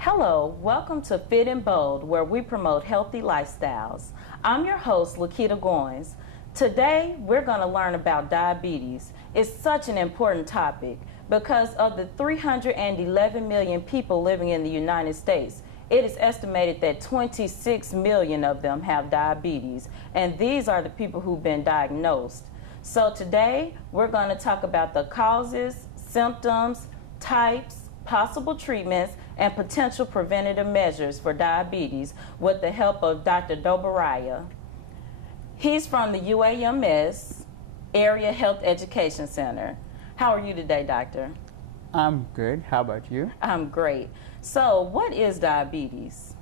Hello, welcome to Fit and Bold, where we promote healthy lifestyles. I'm your host, Lakita Goins. Today, we're going to learn about diabetes. It's such an important topic because of the 311 million people living in the United States. It is estimated that 26 million of them have diabetes, and these are the people who've been diagnosed. So today, we're going to talk about the causes, symptoms, types, possible treatments, and potential preventative measures for diabetes with the help of Dr. Dobariya. He's from the UAMS Area Health Education Center. How are you today, doctor? I'm good. How about you? I'm great. So, what is diabetes?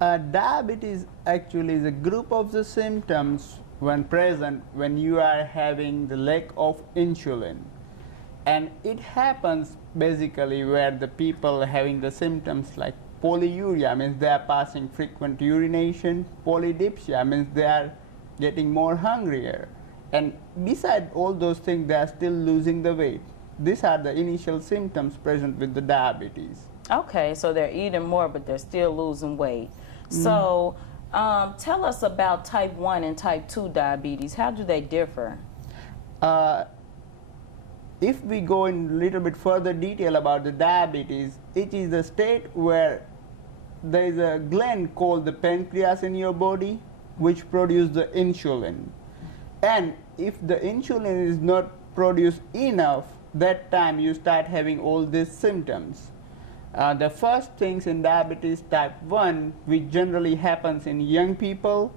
Diabetes actually is a group of the symptoms when present when you are having the lack of insulin. And it happens basically where the people having the symptoms like polyuria, means they are passing frequent urination, polydipsia, means they are getting more hungrier. And beside all those things, they are still losing the weight. These are the initial symptoms present with the diabetes. Okay, so they're eating more, but they're still losing weight. So, tell us about type 1 and type 2 diabetes. How do they differ? If we go in a little bit further detail about the diabetes, it is a state where there is a gland called the pancreas in your body which produces the insulin. And if the insulin is not produced enough, that time you start having all these symptoms. The first things in diabetes type 1, which generally happens in young people,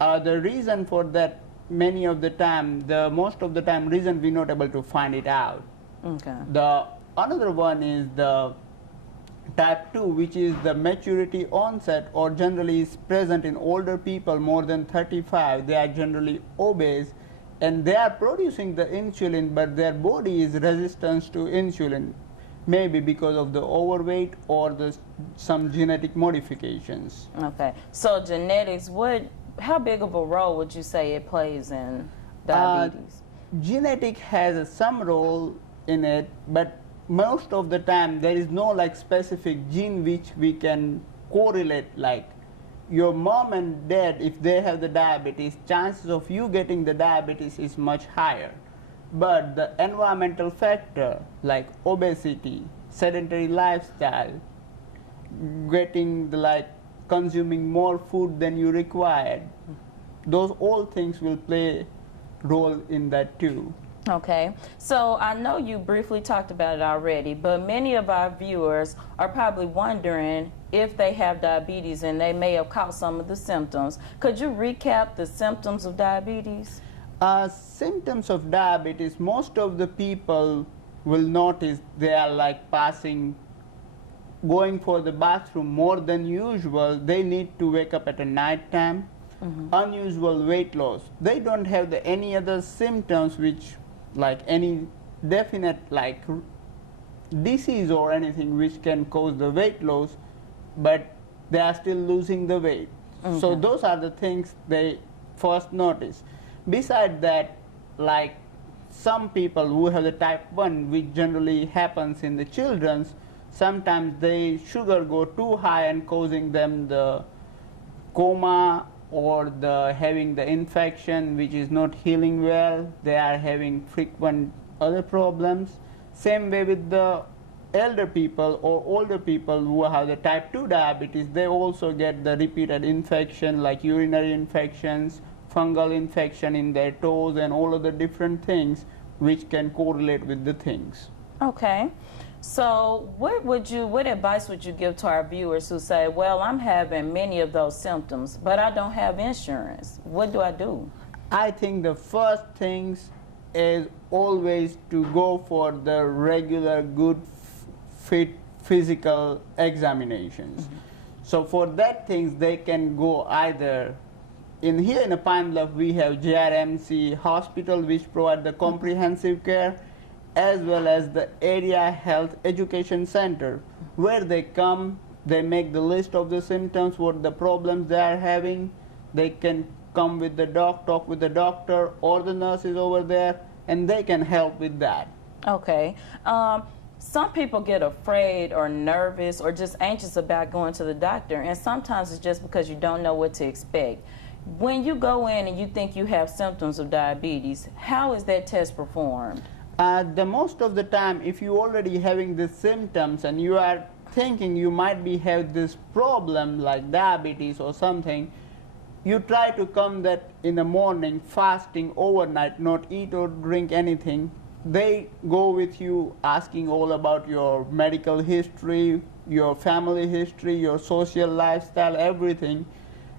the reason for that many of the time, most of the time reason we're not able to find it out. Okay. The another one is the type 2, which is the maturity onset, or generally is present in older people more than 35. They are generally obese and they are producing the insulin, but their body is resistant to insulin, maybe because of the overweight or some genetic modifications. Okay. So genetics, how big of a role would you say it plays in diabetes? Genetic has some role in it, but most of the time there is no specific gene which we can correlate, like your mom and dad, if they have the diabetes, chances of you getting the diabetes is much higher. But the environmental factor like obesity, sedentary lifestyle, getting consuming more food than you required, those all things will play role in that too. Okay, so I know you briefly talked about it already, but many of our viewers are probably wondering if they have diabetes and they may have caught some of the symptoms. Could you recap the symptoms of diabetes? Symptoms of diabetes, most of the people will notice they are going for the bathroom more than usual. They need to wake up at a night time. Unusual weight loss. They don't have any other symptoms which any definite disease or anything which can cause the weight loss, but they are still losing the weight. So those are the things they first notice. Besides that, some people who have the type 1, which generally happens in the children's, sometimes their sugar go too high and causing them the coma or having the infection which is not healing well. They are having frequent other problems. Same way with the elder people or older people who have the type 2 diabetes, they also get the repeated infection like urinary infections, fungal infection in their toes, and all of the different things which can correlate with the things. Okay. So what advice would you give to our viewers who say, well, I'm having many of those symptoms, but I don't have insurance? What do I do? I think the first things is always to go for the regular good fit physical examinations. So for that things they can go either here in Pine Bluff we have JRMC hospital which provide the comprehensive care, as well as the area health education center where they come, they make the list of the symptoms, what the problems they are having. They can come with the talk with the doctor or the nurses over there, and they can help with that. Okay. Some people get afraid or nervous or just anxious about going to the doctor, and sometimes it's just because you don't know what to expect. When you go in and you think you have symptoms of diabetes, how is that test performed? The most of the time, if you already having the symptoms and you are thinking you might be have this problem like diabetes or something, you try to come that in the morning fasting overnight, not eat or drink anything. They go with you asking all about your medical history, your family history, your social lifestyle, everything.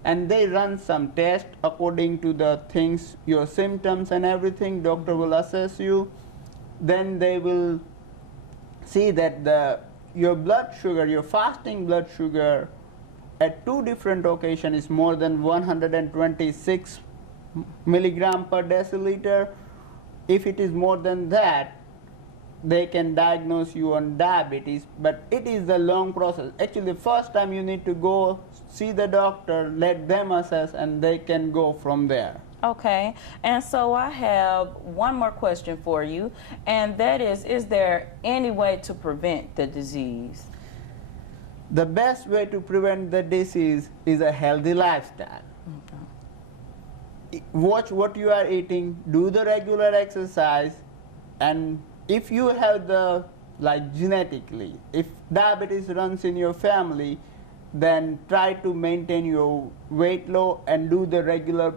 And they run some tests according to the things, your symptoms and everything. Doctor will assess you. Then they will see that your blood sugar, your fasting blood sugar at 2 different occasions is more than 126 milligram per deciliter. If it is more than that, they can diagnose you on diabetes, but it is a long process. Actually, the first time you need to go see the doctor, let them assess, and they can go from there. Okay, and so I have one more question for you, and that is there any way to prevent the disease? The best way to prevent the disease is a healthy lifestyle. Watch what you are eating, do the regular exercise, and if you have the, like genetically, if diabetes runs in your family, then try to maintain your weight low and do the regular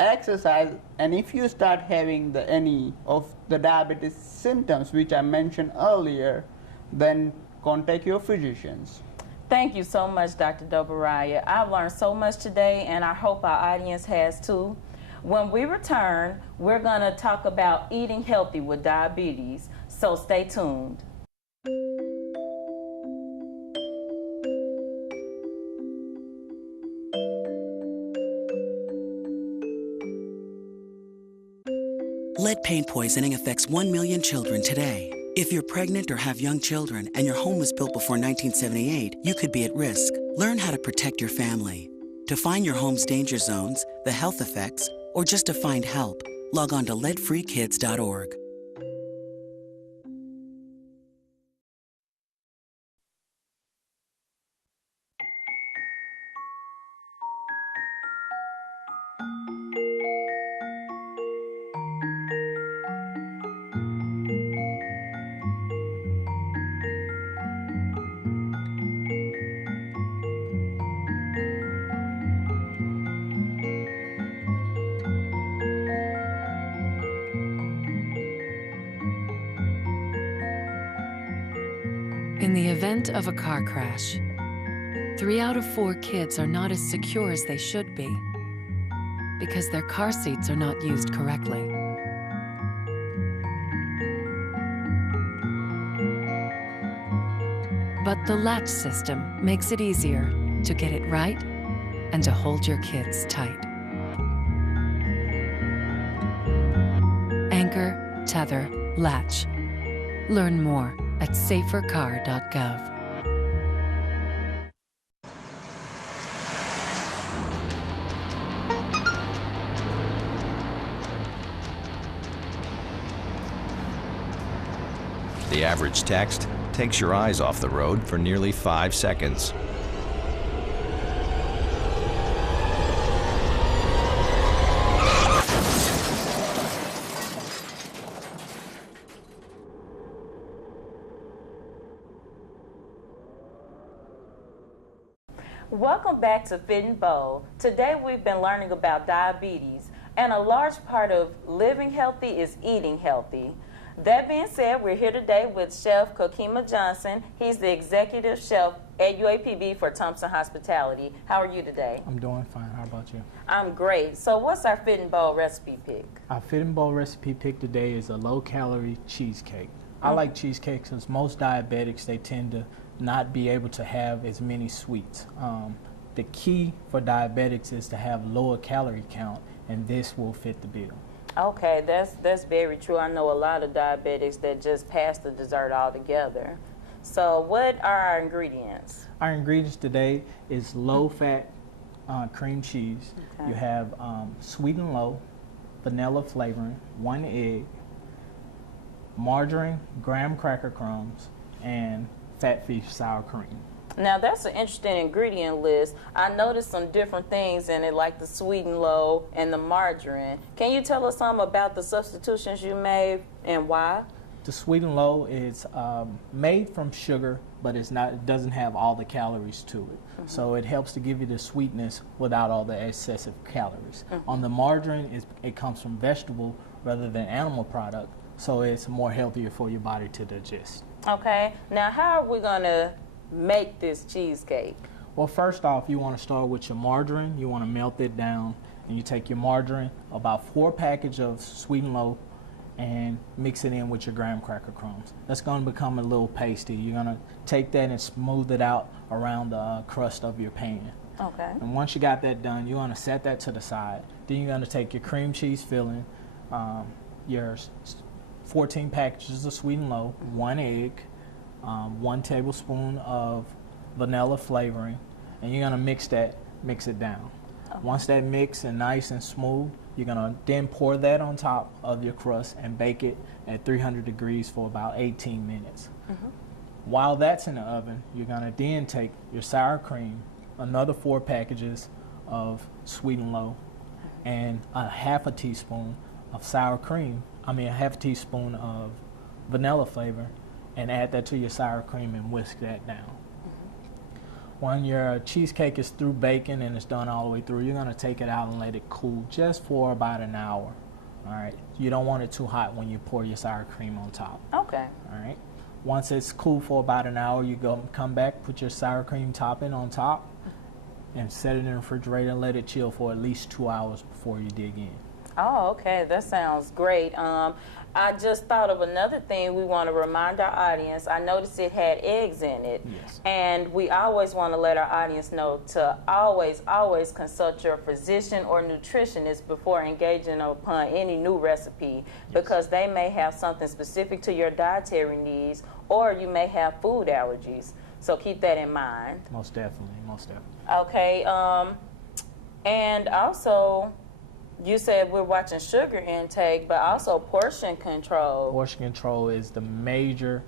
exercise. And if you start having any of the diabetes symptoms which I mentioned earlier, then contact your physicians. Thank you so much, Dr. Dobariya. I've learned so much today, and I hope our audience has too. When we return, we're going to talk about eating healthy with diabetes, so stay tuned. Lead paint poisoning affects 1 million children today. If you're pregnant or have young children and your home was built before 1978, you could be at risk. Learn how to protect your family. To find your home's danger zones, the health effects, or just to find help, log on to leadfreekids.org. In the event of a car crash, 3 out of 4 kids are not as secure as they should be because their car seats are not used correctly. But the latch system makes it easier to get it right and to hold your kids tight. Anchor, tether, latch. Learn more at safercar.gov. The average text takes your eyes off the road for nearly 5 seconds. Welcome back to Fit and Bold. Today we've been learning about diabetes, and a large part of living healthy is eating healthy. That being said, we're here today with Chef Cokima Johnson. He's the executive chef at UAPB for Thompson Hospitality. How are you today? I'm doing fine. How about you? I'm great. So what's our Fit and Bold recipe pick? Our Fit and Bold recipe pick today is a low-calorie cheesecake. I like cheesecakes because most diabetics, they tend to not be able to have as many sweets. The key for diabetics is to have lower calorie count, and this will fit the bill. Okay, that's very true. I know a lot of diabetics that just pass the dessert altogether. So what are our ingredients? Our ingredients today is low-fat cream cheese. Okay. You have, sweet and low, vanilla flavoring, 1 egg, 1 cup of milk, 1 cup of sugar, 1 cup of water, 1 cup of salt, 1 cup of vinegar, 1 cup of soy sauce, 1 cup of soy sauce, 1 cup of margarine, graham cracker crumbs, and fat fish sour cream. Now that's an interesting ingredient list. I noticed some different things in it, like the sweet and low and the margarine. Can you tell us something about the substitutions you made and why? The sweet and low is made from sugar, but it doesn't have all the calories to it. So it helps to give you the sweetness without all the excessive calories. On the margarine, it comes from vegetable rather than animal product, so it's more healthier for your body to digest. Okay, now how are we gonna make this cheesecake? Well, first off, you want to start with your margarine. You want to melt it down, and you take your margarine, about 4 packages of sweet and low, and mix it in with your graham cracker crumbs. That's going to become a little pasty. You're going to take that and smooth it out around the crust of your pan. Okay. And once you got that done, you're going to set that to the side. Then you're going to take your cream cheese filling, your 14 packages of sweet and low, 1 egg, 1 tablespoon of vanilla flavoring, and you're going to mix it down. Okay. Once that mix is nice and smooth, you're going to then pour that on top of your crust and bake it at 300 degrees for about 18 minutes. While that's in the oven, you're going to then take your sour cream, another 4 packages of sweet and low, and a half a teaspoon of a half a teaspoon of vanilla flavor, and add that to your sour cream and whisk that down. When your cheesecake is through baking and it's done all the way through, you're going to take it out and let it cool just for about an hour. All right. You don't want it too hot when you pour your sour cream on top. Okay. All right. Once it's cool for about an hour, you come back, put your sour cream topping on top, and set it in the refrigerator and let it chill for at least 2 hours before you dig in. Oh, okay. That sounds great. I just thought of another thing we want to remind our audience. I noticed it had eggs in it. Yes. And we always want to let our audience know to always consult your physician or nutritionist before engaging upon any new recipe, because they may have something specific to your dietary needs, or you may have food allergies. So keep that in mind. Most definitely, most definitely. Okay. And also, you said we're watching sugar intake, but also portion control. Portion control is the major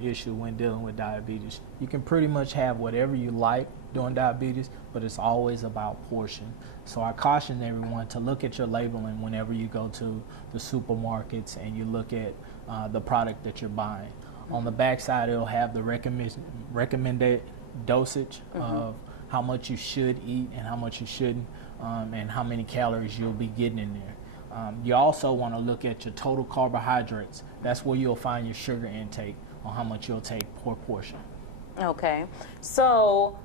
issue when dealing with diabetes. You can pretty much have whatever you like during diabetes, but it's always about portion. So I caution everyone to look at your labeling whenever you go to the supermarkets and you look at the product that you're buying. On the back side, it'll have the recommended dosage of how much you should eat and how much you shouldn't, and how many calories you'll be getting in there. You also want to look at your total carbohydrates. That's where you'll find your sugar intake on how much you'll take per portion. Okay. So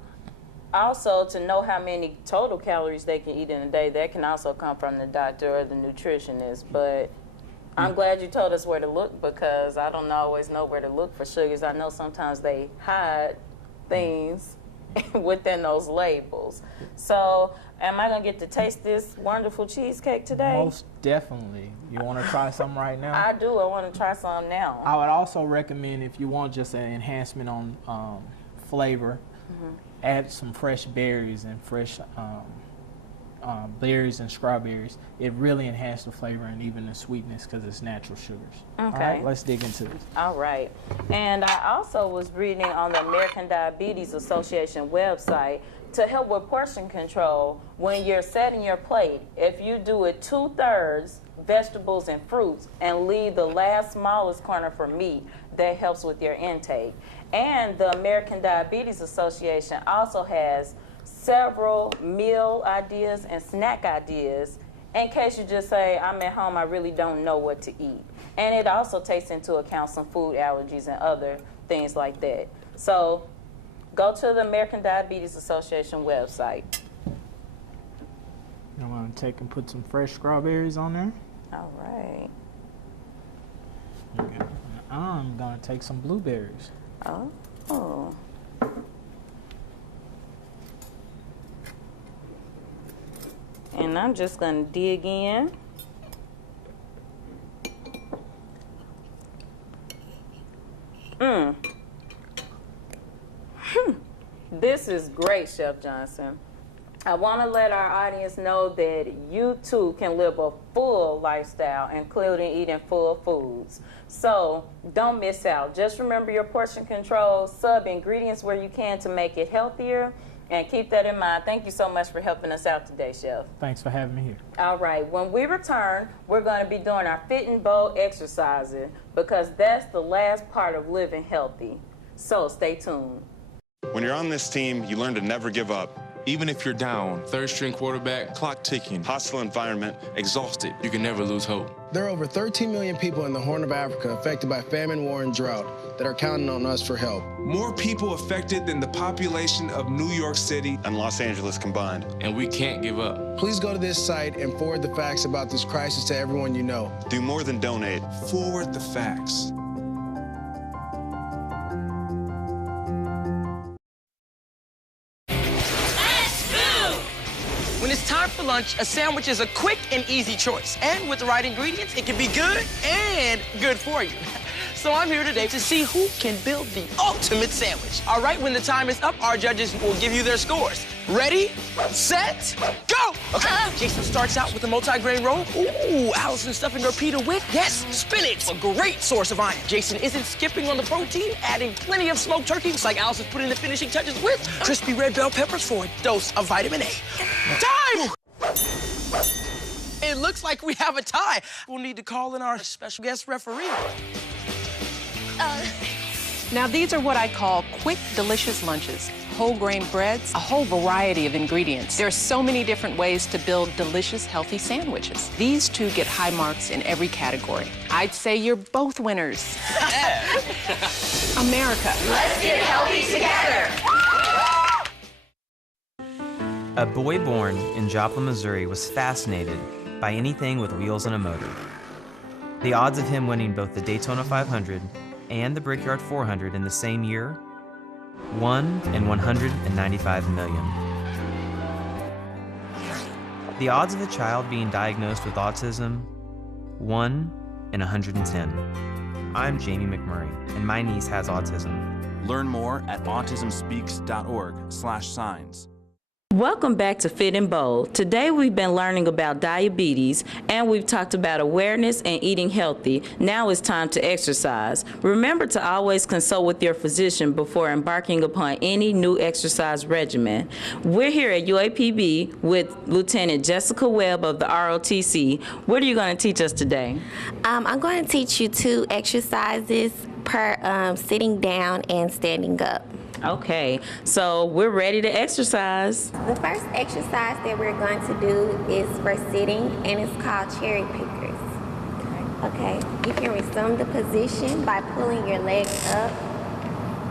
also, to know how many total calories they can eat in a day, that can also come from the doctor or the nutritionist. But I'm glad you told us where to look, because I don't always know where to look for sugars. I know sometimes they hide things within those labels. So am I going to get to taste this wonderful cheesecake today? Most definitely. You want to try some right now? I do. I want to try some now. I would also recommend, if you want just an enhancement on flavor, add some fresh berries and fresh berries and strawberries. It really enhances the flavor and even the sweetness because it's natural sugars. Okay. All right, let's dig into this. All right. And I also was reading on the American Diabetes Association website to help with portion control. When you're setting your plate, if you do it 2/3 vegetables and fruits and leave the last smallest corner for meat, that helps with your intake. And the American Diabetes Association also has several meal ideas and snack ideas in case you just say, I'm at home, I really don't know what to eat. And it also takes into account some food allergies and other things like that. So go to the American Diabetes Association website. I'm going to take and put some fresh strawberries on there. All right. Okay. I'm going to take some blueberries. Oh. And I'm just going to dig in. This is great, Chef Johnson. I want to let our audience know that you too can live a full lifestyle, including eating full foods. So don't miss out. Just remember your portion control, sub ingredients where you can to make it healthier, and keep that in mind. Thank you so much for helping us out today, Chef. Thanks for having me here. All right, when we return, we're going to be doing our fit and bold exercising because that's the last part of living healthy. So stay tuned. When you're on this team, you learn to never give up. Even if you're down, third-string quarterback, clock ticking, Hostile environment, exhausted, you can never lose hope. There are over 13 million people in the Horn of Africa affected by famine, war, and drought that are counting on us for help. More people affected than the population of New York City and Los Angeles combined. And we can't give up. Please go to this site and forward the facts about this crisis to everyone you know. Do more than donate. Forward the facts. When it's time for lunch, a sandwich is a quick and easy choice. And with the right ingredients, it can be good and good for you. So I'm here today to see who can build the ultimate sandwich. All right, when the time is up, our judges will give you their scores. Ready, set, go! Okay, Jason starts out with a multi-grain roll. Ooh, Allison stuffing her pita with, yes, spinach, a great source of iron. Jason isn't skipping on the protein, adding plenty of smoked turkey, just like Allison's putting the finishing touches with crispy red bell peppers for a dose of vitamin A. Time! It looks like we have a tie. We'll need to call in our special guest referee. Now, these are what I call quick, delicious lunches. Whole grain breads, a whole variety of ingredients. There are so many different ways to build delicious, healthy sandwiches. These two get high marks in every category. I'd say you're both winners. America. Let's get healthy together. A boy born in Joplin, Missouri was fascinated by anything with wheels and a motor. The odds of him winning both the Daytona 500 and the Brickyard 400 in the same year, 1 in 195 million. The odds of a child being diagnosed with autism, 1 in 110. I'm Jamie McMurray, and my niece has autism. Learn more at autismspeaks.org/signs. Welcome back to Fit and Bold. Today we've been learning about diabetes and we've talked about awareness and eating healthy. Now it's time to exercise. Remember to always consult with your physician before embarking upon any new exercise regimen. We're here at UAPB with Lieutenant Jessica Webb of the ROTC. What are you going to teach us today? I'm going to teach you 2 exercises per sitting down and standing up. Okay, so we're ready to exercise. The first exercise that we're going to do is for sitting, and it's called cherry pickers. Okay, you can resume the position by pulling your legs up,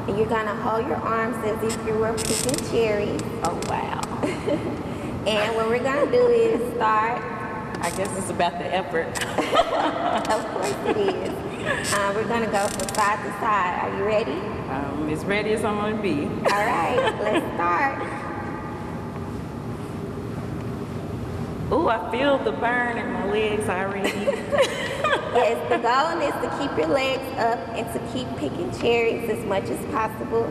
and you're going to hold your arms as if you were picking cherries. Oh, wow. And what we're going to do is start. I guess it's about the effort. Of course it is. We're going to go from side to side. Are you ready? As ready as I'm going to be. All right, let's start. Ooh, I feel the burn in my legs already. Yes, the goal is to keep your legs up and to keep picking cherries as much as possible.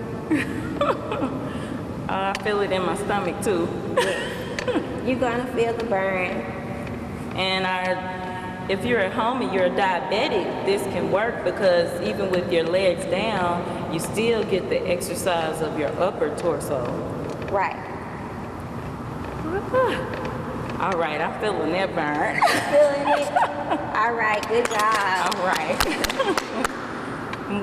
I feel it in my stomach too. Yes. You're going to feel the burn. And if you're at home and you're a diabetic, this can work because even with your legs down, you still get the exercise of your upper torso. Right. All right, I'm feeling that burn. Feeling it? All right, good job. All right.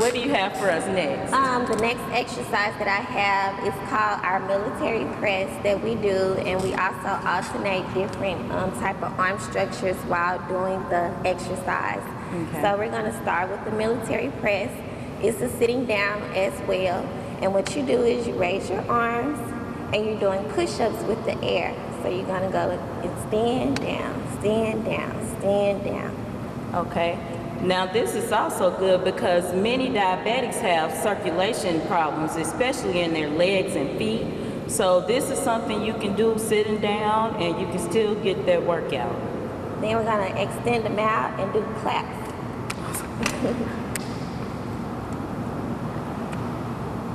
What do you have for us next? The next exercise that I have is called our military press that we do, and we also alternate different type of arm structures while doing the exercise. Okay. So we're going to start with the military press. It's a sitting down as well, and what you do is you raise your arms, and you're doing push-ups with the air. So you're going to go and stand down, stand down, stand down. Okay. Now this is also good because many diabetics have circulation problems, especially in their legs and feet. So this is something you can do sitting down and you can still get that workout. Then we're going to extend them out and do claps.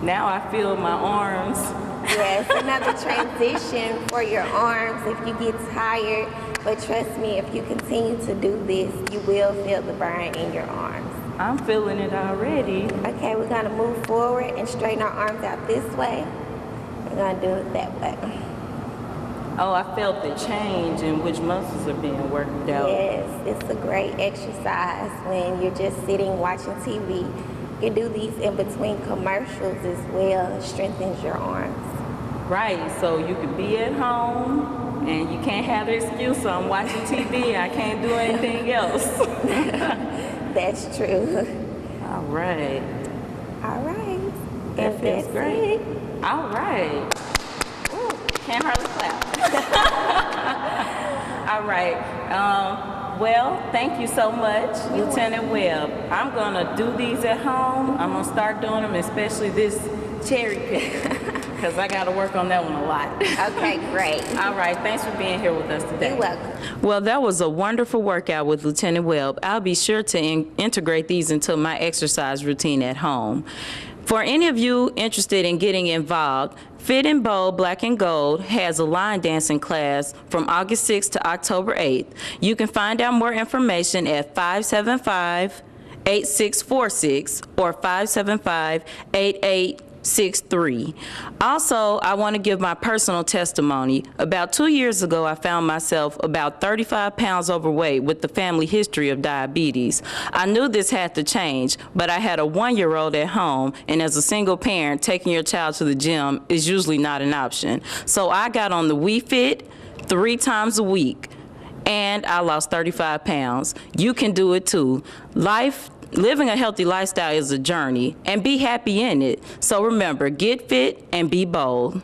Now I feel my arms. Yes, another transition for your arms if you get tired. But trust me, if you continue to do this, you will feel the burn in your arms. I'm feeling it already. Okay, we're gonna move forward and straighten our arms out this way. We're gonna do it that way. Oh, I felt the change in which muscles are being worked out. Yes, it's a great exercise when you're just sitting watching TV. You can do these in between commercials as well. It strengthens your arms. Right, so you could be at home and you can't have the excuse, I'm watching TV, I can't do anything else. That's true. All right. All right. That feels great. It. All right. Ooh, can't hardly clap. All right. Well, thank you so much, Lieutenant Webb. I'm going to do these at home. I'm going to start doing them, especially this cherry picker, because I got to work on that one a lot. Okay, great. All right. Thanks for being here with us today. You're welcome. Well, that was a wonderful workout with Lieutenant Webb. I'll be sure to integrate these into my exercise routine at home. For any of you interested in getting involved, Fit and Bold Black and Gold has a line dancing class from August 6th to October 8th. You can find out more information at 575-8646 or 575-8863. Also, I want to give my personal testimony. About 2 years ago, I found myself about 35 pounds overweight with the family history of diabetes. I knew this had to change, but I had a 1-year-old at home, and as a single parent, taking your child to the gym is usually not an option. So I got on the WeFit 3 times a week, and I lost 35 pounds. You can do it too. Living a healthy lifestyle is a journey, and be happy in it. So remember, get fit and be bold.